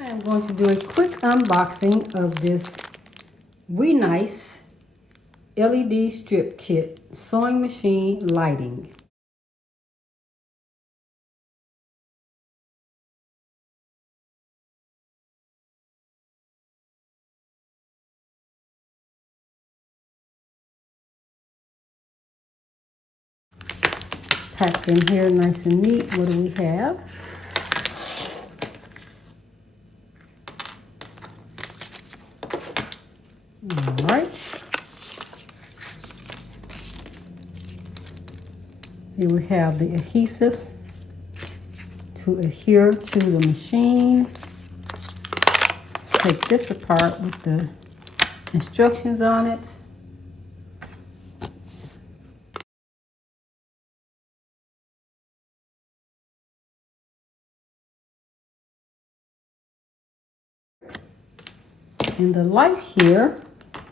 I am going to do a quick unboxing of this Wenice LED strip kit sewing machine lighting. Packed in here nice and neat. What do we have? All right. Here we have the adhesives to adhere to the machine. Let's take this apart with the instructions on it. And the light here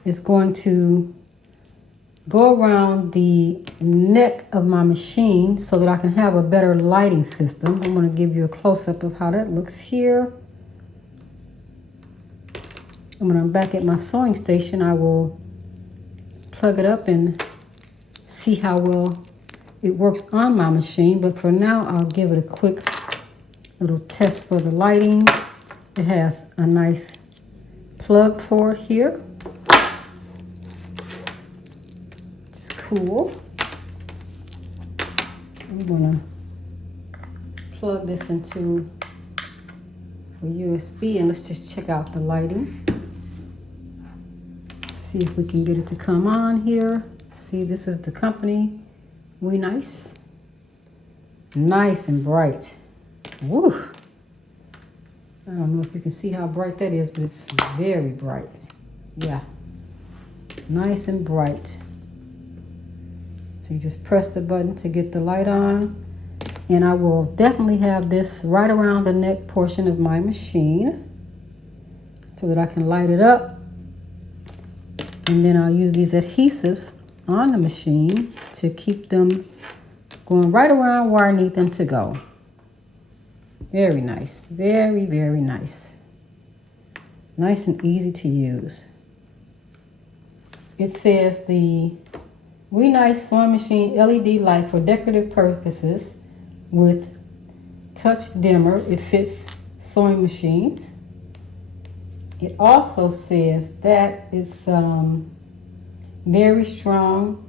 is going to go around the neck of my machine so that I can have a better lighting system. I'm going to give you a close-up of how that looks here. And when I'm back at my sewing station, I will plug it up and see how well it works on my machine. But for now, I'll give it a quick little test for the lighting. It has a nice plug for it here. Just cool. I'm gonna plug this into a USB and let's just check out the lighting. See if we can get it to come on here. See, this is the company, Wenice. Nice and bright. Woo! I don't know if you can see how bright that is, but it's very bright. Yeah, nice and bright. So you just press the button to get the light on. And I will definitely have this right around the neck portion of my machine so that I can light it up. And then I'll use these adhesives on the machine to keep them going right around where I need them to go. Very nice, very, very nice. Nice and easy to use. It says the Wenice sewing machine LED light for decorative purposes with touch dimmer. It fits sewing machines. It also says that it's very strong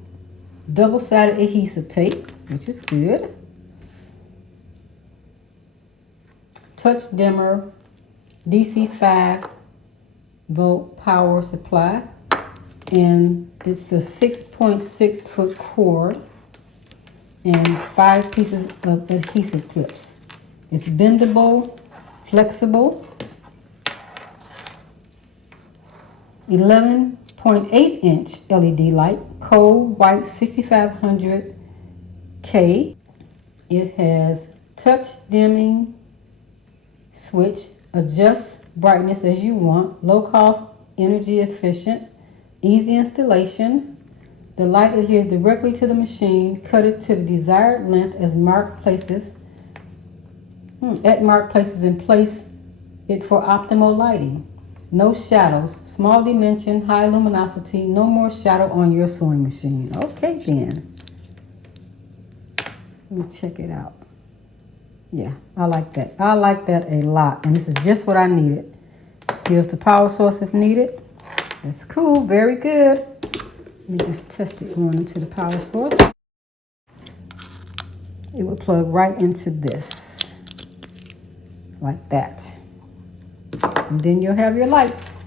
double-sided adhesive tape, which is good. Touch dimmer, DC 5-volt power supply, and it's a 6.6 foot cord and 5 pieces of adhesive clips. It's bendable, flexible, 11.8 inch LED light, cold white 6500K. It has touch dimming switch, adjust brightness as you want, low cost, energy efficient, easy installation. The light adheres directly to the machine. Cut it to the desired length as marked places. At marked places and place it for optimal lighting. No shadows, small dimension, high luminosity, no more shadow on your sewing machine. Okay then. Let me check it out. Yeah, I like that. I like that a lot. And this is just what I needed. Here's the power source if needed. That's cool. Very good. Let me just test it going into the power source. It will plug right into this. Like that. And then you'll have your lights.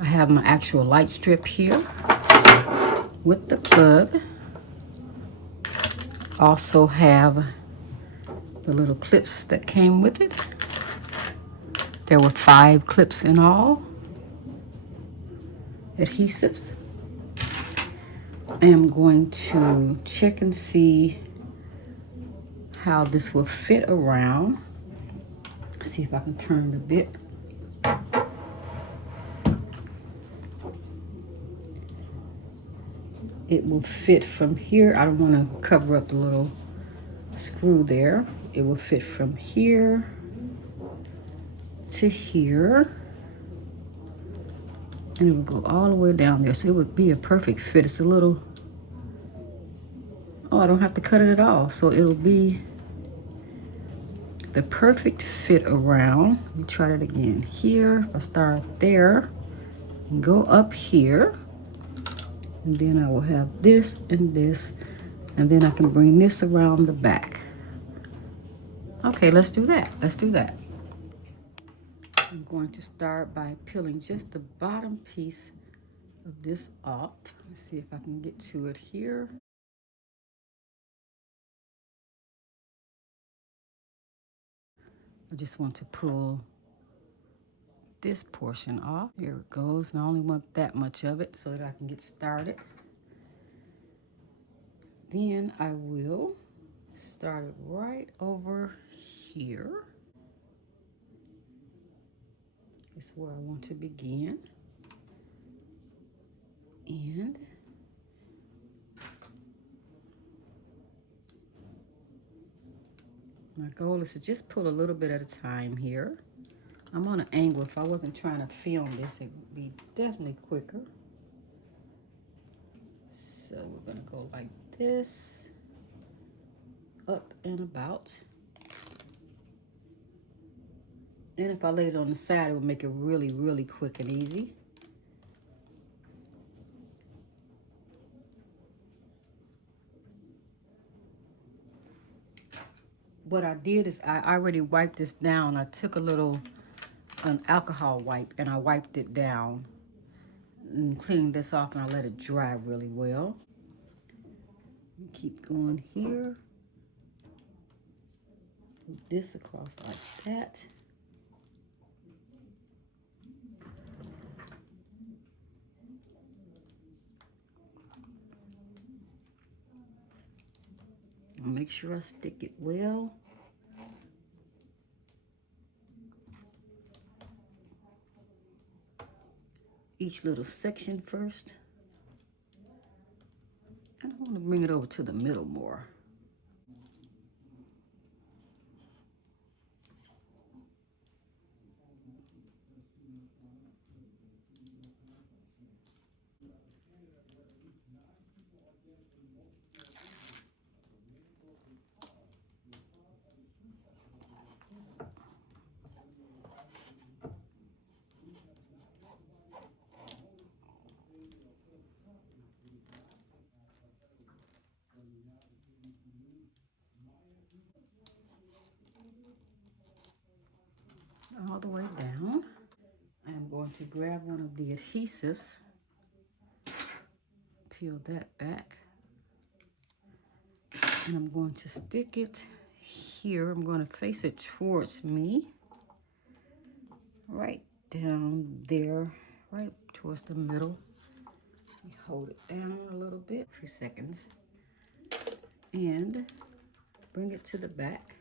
I have my actual light strip here with the plug. Also have the little clips that came with it. There were 5 clips in all. Adhesives. I am going to check and see how this will fit around. See if I can turn it a bit. It will fit from here. I don't want to cover up the little screw there. It will fit from here to here. And it will go all the way down there. So it would be a perfect fit. It's a little, oh, I don't have to cut it at all. So it'll be the perfect fit around. Let me try that again. Here, if I start there, and go up here, and then I will have this and this, and then I can bring this around the back. Okay, let's do that. Let's do that. I'm going to start by peeling just the bottom piece of this off. Let's see if I can get to it here. I just want to pull this portion off. Here it goes. And I only want that much of it so that I can get started. Then I will start it right over here. This is where I want to begin. And my goal is to just pull a little bit at a time here. I'm on an angle. If I wasn't trying to film this, it would be definitely quicker. So we're gonna go like this, up and about. And if I lay it on the side, it would make it really, really quick and easy. What I did is I already wiped this down. I took an alcohol wipe and I wiped it down and cleaned this off, and I let it dry really well. Keep going here. Move this across like that. Make sure I stick it well. Each little section first. And I want to bring it over to the middle more. All the way down. I am going to grab one of the adhesives, peel that back, and I'm going to stick it here. I'm going to face it towards me, right down there, right towards the middle. Let me hold it down a little bit, a few seconds, and bring it to the back.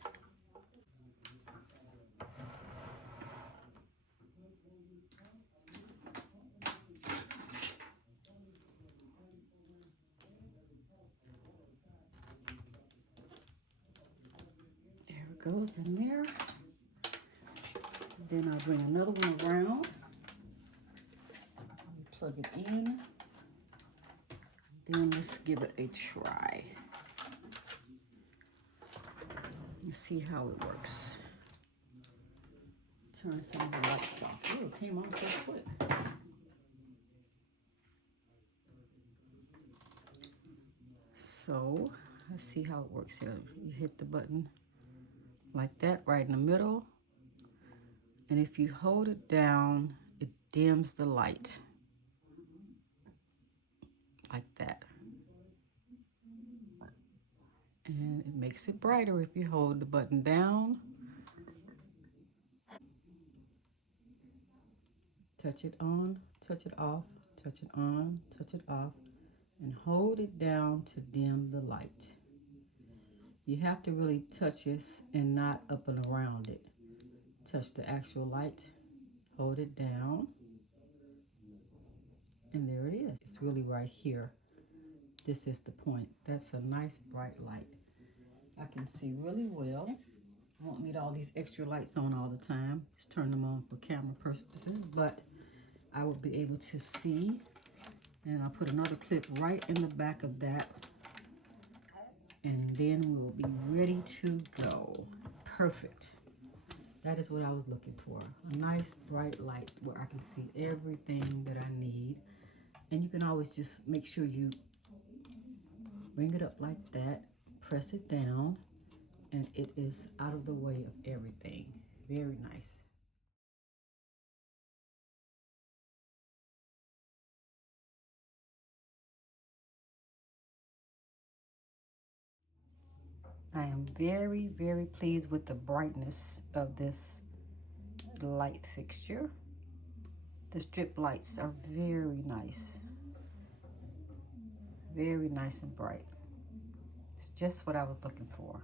There it goes in there. Then I'll bring another one around. Plug it in. Then let's give it a try. Let's see how it works. Turn some of the lights off. Ooh, it came on so quick. So let's see how it works here. You hit the button like that, right in the middle. And if you hold it down, it dims the light. Like that. And it makes it brighter if you hold the button down. Touch it on, touch it off, touch it on, touch it off, and hold it down to dim the light. You have to really touch this and not up and around it. Touch the actual light, hold it down, and there it is. It's really right here. This is the point. That's a nice bright light. I can see really well. I won't need all these extra lights on all the time. Just turn them on for camera purposes, but I will be able to see. And I'll put another clip right in the back of that. And then we'll be ready to go. Perfect. That is what I was looking for. A nice bright light where I can see everything that I need. And you can always just make sure you bring it up like that, press it down, and it is out of the way of everything. Very nice. I am very, very pleased with the brightness of this light fixture. The strip lights are very nice. Very nice and bright. It's just what I was looking for.